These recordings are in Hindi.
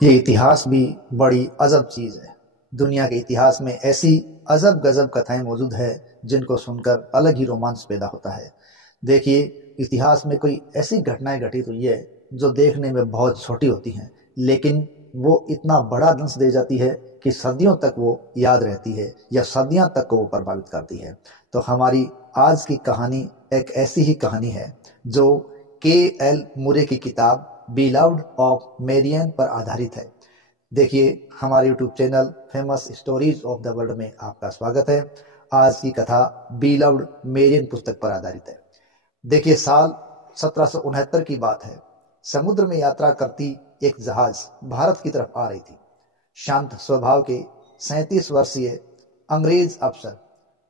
ये इतिहास भी बड़ी अजब चीज़ है। दुनिया के इतिहास में ऐसी अजब गजब कथाएं मौजूद है जिनको सुनकर अलग ही रोमांच पैदा होता है। देखिए, इतिहास में कोई ऐसी घटनाएं घटित हुई है जो देखने में बहुत छोटी होती हैं, लेकिन वो इतना बड़ा दंश दे जाती है कि सदियों तक वो याद रहती है या सदियां तक को वो प्रभावित करती है। तो हमारी आज की कहानी एक ऐसी ही कहानी है जो के एल मुरे की किताब बिलव्ड ऑफ मेरियन पर आधारित है। देखिए, हमारे YouTube channel famous stories of the world में आपका स्वागत है। आज की कथा बिलव्ड मेरियन पुस्तक पर आधारित है। देखिए, साल 1769 की बात है। समुद्र में यात्रा करती एक जहाज भारत की तरफ आ रही थी। शांत स्वभाव के 37 वर्षीय अंग्रेज अफसर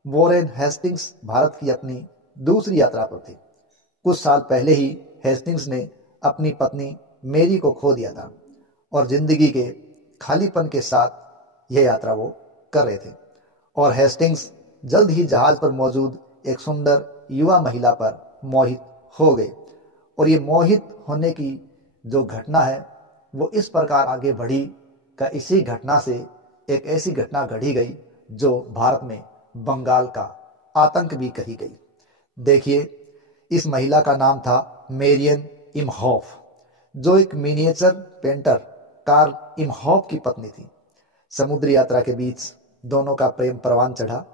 वॉरेन हेस्टिंग्स भारत की अपनी दूसरी यात्रा पर थे। कुछ साल पहले ही हेस्टिंग्स ने अपनी पत्नी मेरी को खो दिया था और जिंदगी के खालीपन के साथ यह यात्रा वो कर रहे थे। और हेस्टिंग्स जल्द ही जहाज पर मौजूद एक सुंदर युवा महिला पर मोहित हो गए। और ये मोहित होने की जो घटना है वो इस प्रकार आगे बढ़ी कि इसी घटना से एक ऐसी घटना घड़ी गई जो भारत में बंगाल का आतंक भी कही गई। देखिए, इस महिला का नाम था मेरियन इमहॉफ, जो एक मिनिएचर पेंटर कार्ल इमहॉफ की पत्नी थी। समुद्री यात्रा के बीच दोनों का प्रेम परवान चढ़ा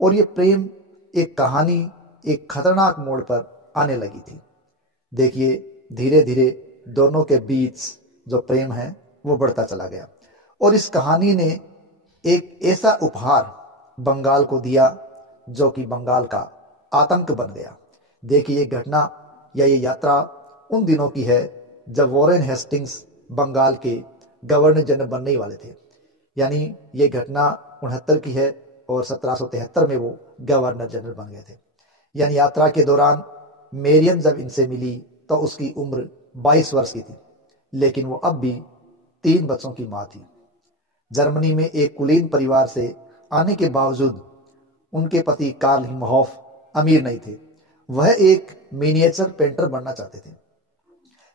और ये प्रेम एक कहानी एक खतरनाक मोड़ पर आने लगी थी। देखिए, धीरे धीरे दोनों के बीच जो प्रेम है वो बढ़ता चला गया और इस कहानी ने एक ऐसा उपहार बंगाल को दिया जो कि बंगाल का आतंक बन गया। देखिए, ये घटना या ये यात्रा उन दिनों की है जब वॉरेन हेस्टिंग्स बंगाल के गवर्नर जनरल बनने वाले थे। यानी ये घटना 69 की है और 1773 में वो गवर्नर जनरल बन गए थे। यानी यात्रा के दौरान मेरियन जब इनसे मिली तो उसकी उम्र 22 वर्ष की थी, लेकिन वो अब भी 3 बच्चों की माँ थी। जर्मनी में एक कुलीन परिवार से आने के बावजूद उनके पति कार्ल इमहॉफ अमीर नहीं थे। वह एक मिनिएचर पेंटर बनना चाहते थे।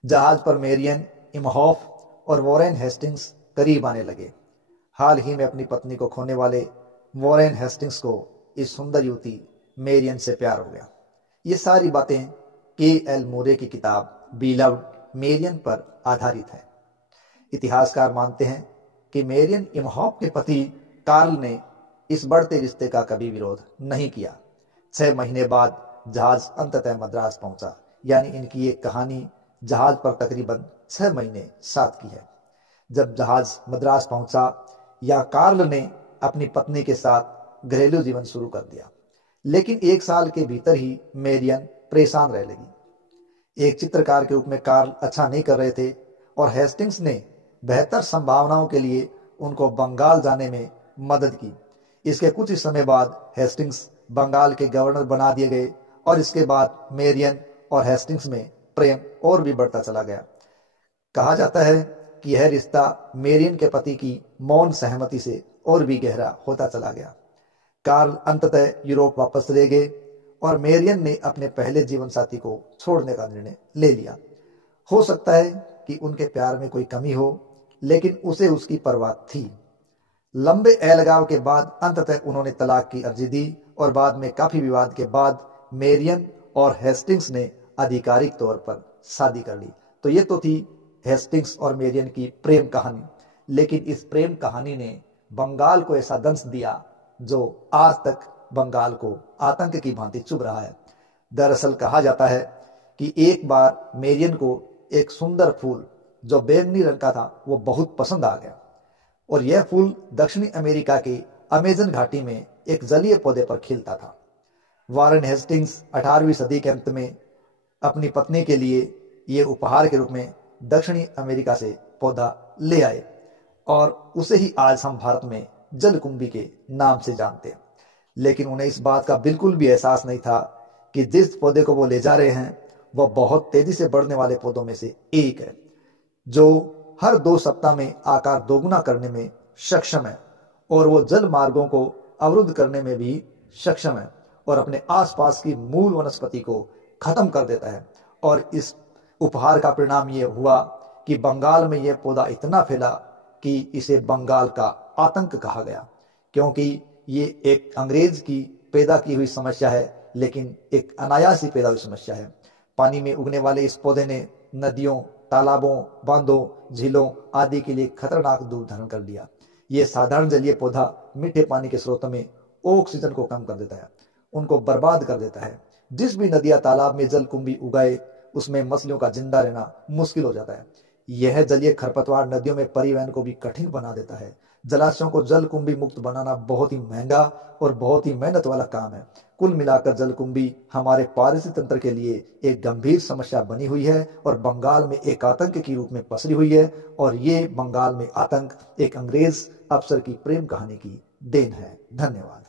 जहाज पर मेरियन इमहॉफ और वॉरेन हेस्टिंग्स करीब आने लगे। हाल ही में अपनी पत्नी को खोने वाले वॉरेन हेस्टिंग्स को इस सुंदर युवती मेरियन से प्यार हो गया। ये सारी बातें के एल मोरे की किताब बिलव्ड मेरियन पर आधारित है। इतिहासकार मानते हैं कि मेरियन इमहॉफ के पति कार्ल ने इस बढ़ते रिश्ते का कभी विरोध नहीं किया। 6 महीने बाद जहाज अंततः मद्रास पहुंचा। यानी इनकी एक कहानी जहाज पर तकरीबन 6 महीने साथ की है। जब जहाज मद्रास पहुंचा या कार्ल ने अपनी पत्नी के साथ घरेलू जीवन शुरू कर दिया, लेकिन 1 साल के भीतर ही मेरियन परेशान रह लगी। एक चित्रकार के रूप में कार्ल अच्छा नहीं कर रहे थे और हेस्टिंग्स ने बेहतर संभावनाओं के लिए उनको बंगाल जाने में मदद की। इसके कुछ ही समय बाद हेस्टिंग्स बंगाल के गवर्नर बना दिए गए और इसके बाद मेरियन और हेस्टिंग्स में प्रेम और भी बढ़ता चला गया। कहा जाता है कि यह रिश्ता मेरियन के पति की मौन सहमति से और भी गहरा होता चला गया। कार्ल अंततः यूरोप वापस चले गए और मेरियन ने अपने पहले जीवन साथी को छोड़ने का निर्णय ले लिया। हो सकता है कि उनके प्यार में कोई कमी हो, लेकिन उसे उसकी परवाह थी। लंबे अलगाव के बाद अंततः उन्होंने तलाक की अर्जी दी और बाद में काफी विवाद के बाद मेरियन और हेस्टिंग्स ने आधिकारिक तौर पर शादी कर ली। तो ये तो थी हेस्टिंग्स और मेरियन की प्रेम कहानी, लेकिन इस प्रेम कहानी ने बंगाल को ऐसा दंश दिया जो आज तक बंगाल को आतंक की भांति चुभ रहा है। दरअसल कहा जाता है कि एक बार मेरियन को एक सुंदर फूल जो बैंगनी रंग का था वो बहुत पसंद आ गया और यह फूल दक्षिणी अमेरिका के अमेजन घाटी में एक जलीय पौधे पर खिलता था। वॉरेन हेस्टिंग्स 18वीं सदी के अंत में अपनी पत्नी के लिए ये उपहार के रूप में दक्षिणी अमेरिका से पौधा ले आए और उसे ही आज हम भारत में जलकुंभी के नाम से जानते हैं। लेकिन उन्हें इस बात का बिल्कुल भी एहसास नहीं था कि जिस पौधे को वो ले जा रहे हैं वह बहुत तेजी से बढ़ने वाले पौधों में से एक है, जो हर 2 सप्ताह में आकार दोगुना करने में सक्षम है और वो जल मार्गों को अवरुद्ध करने में भी सक्षम है और अपने आसपास की मूल वनस्पति को खत्म कर देता है। और इस उपहार का परिणाम ये हुआ कि बंगाल में यह पौधा इतना फैला कि इसे बंगाल का आतंक कहा गया, क्योंकि ये एक अंग्रेज की पैदा की हुई समस्या है, लेकिन एक अनायास ही पैदा हुई समस्या है। पानी में उगने वाले इस पौधे ने नदियों, तालाबों, बांधों, झीलों आदि के लिए खतरनाक रूप धारण कर लिया। ये साधारण जलीय पौधा मीठे पानी के स्रोतों में ऑक्सीजन को कम कर देता है, उनको बर्बाद कर देता है। जिस भी नदी या तालाब में जलकुंभी उगाए उसमें मछलियों का जिंदा रहना मुश्किल हो जाता है। यह जलीय खरपतवार नदियों में परिवहन को भी कठिन बना देता है। जलाशयों को जलकुंभी मुक्त बनाना बहुत ही महंगा और बहुत ही मेहनत वाला काम है। कुल मिलाकर जलकुंभी हमारे पारिस्थितिक तंत्र के लिए एक गंभीर समस्या बनी हुई है और बंगाल में एक आतंक के रूप में पसरी हुई है। और ये बंगाल में आतंक एक अंग्रेज अफसर की प्रेम कहानी की देन है। धन्यवाद।